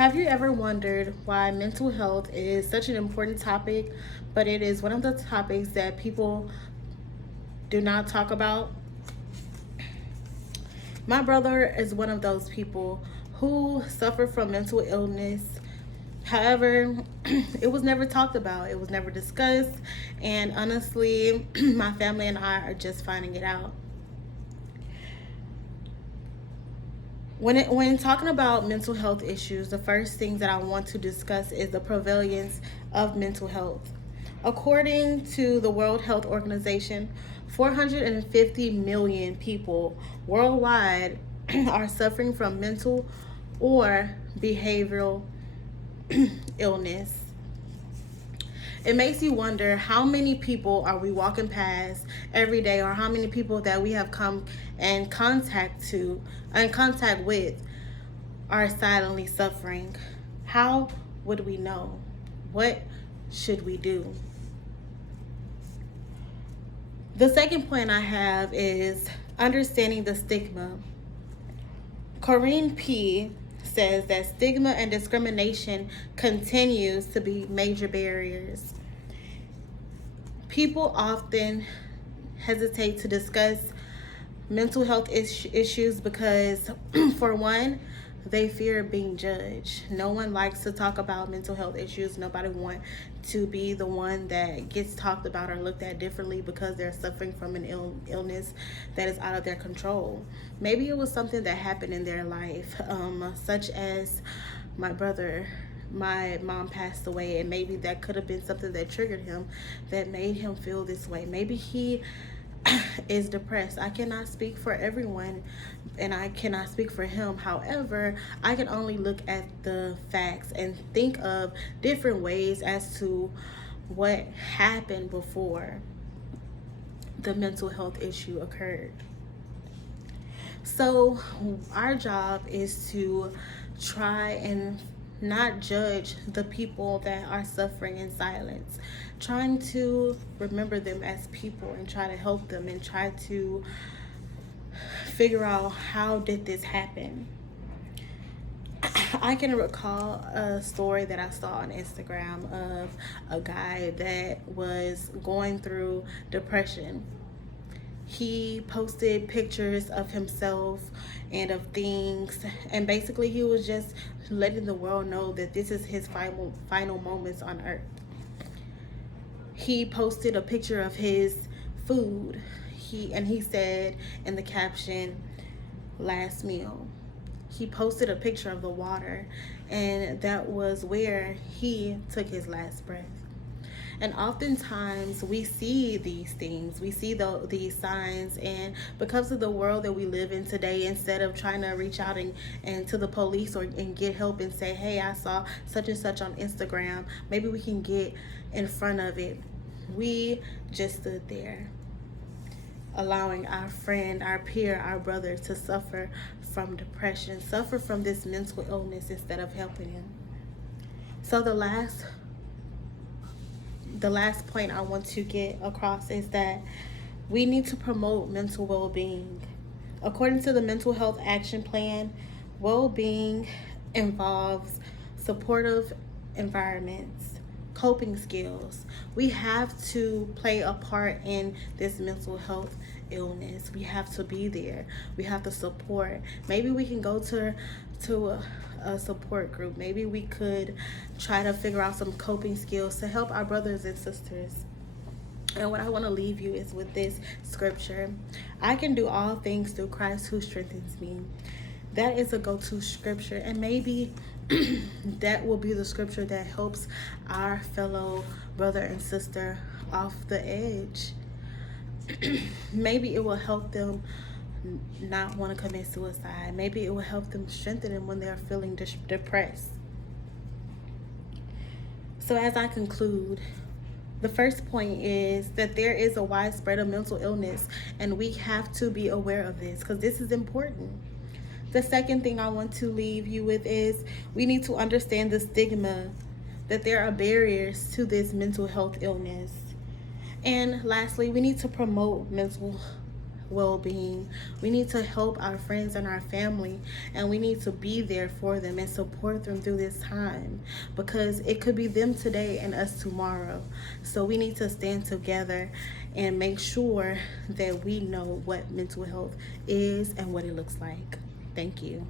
Have you ever wondered why mental health is such an important topic, but it is one of the topics that people do not talk about? My brother is one of those people who suffer from mental illness. However, it was never talked about, it was never discussed, and honestly, my family and I are just finding it out. When talking about mental health issues, the first thing that I want to discuss is the prevalence of mental health. According to the World Health Organization, 450 million people worldwide are suffering from mental or behavioral illness. It makes you wonder how many people are we walking past every day, or how many people that we have come in contact with are silently suffering. How would we know? What should we do? The second point I have is understanding the stigma. Corinne P. says that stigma and discrimination continues to be major barriers. People often hesitate to discuss mental health issues because, for one, they fear being judged. No one likes to talk about mental health issues. Nobody wants to be the one that gets talked about or looked at differently because they're suffering from an illness that is out of their control. Maybe it was something that happened in their life, such as my brother. My mom passed away, and maybe that could have been something that triggered him, that made him feel this way. Maybe he is depressed. I cannot speak for everyone, and I cannot speak for him. However, I can only look at the facts and think of different ways as to what happened before the mental health issue occurred. So our job is to try and not judge the people that are suffering in silence, trying to remember them as people and try to help them and try to figure out how did this happen. I can recall a story that I saw on Instagram of a guy that was going through depression. He posted pictures of himself and of things, and basically he was just letting the world know that this is his final moments on earth. He posted a picture of his food. He said in the caption, "Last meal." He posted a picture of the water, and that was where he took his last breath. And oftentimes we see these things, we see these signs, and because of the world that we live in today, instead of trying to reach out and to the police and get help and say, hey, I saw such and such on Instagram, maybe we can get in front of it. We just stood there, allowing our friend, our peer, our brother to suffer from depression, suffer from this mental illness instead of helping him. So the last point I want to get across is that we need to promote mental well-being. According to the Mental Health Action Plan, well-being involves supportive environments, coping skills. We have to play a part in this mental health illness. We have to be there. We have to support. Maybe we can go to a support group. Maybe we could try to figure out some coping skills to help our brothers and sisters. And what I want to leave you is with this scripture: I can do all things through Christ who strengthens me. That is a go-to scripture, and maybe that will be the scripture that helps our fellow brother and sister off the edge. Maybe it will help them not want to commit suicide. Maybe it will help them, strengthen them when they're feeling depressed. So as I conclude, the first point is that there is a widespread of mental illness, and we have to be aware of this because this is important. The second thing I want to leave you with is we need to understand the stigma, that there are barriers to this mental health illness. And lastly, we need to promote mental well-being. We need to help our friends and our family, and we need to be there for them and support them through this time, because it could be them today and us tomorrow. So we need to stand together and make sure that we know what mental health is and what it looks like. Thank you.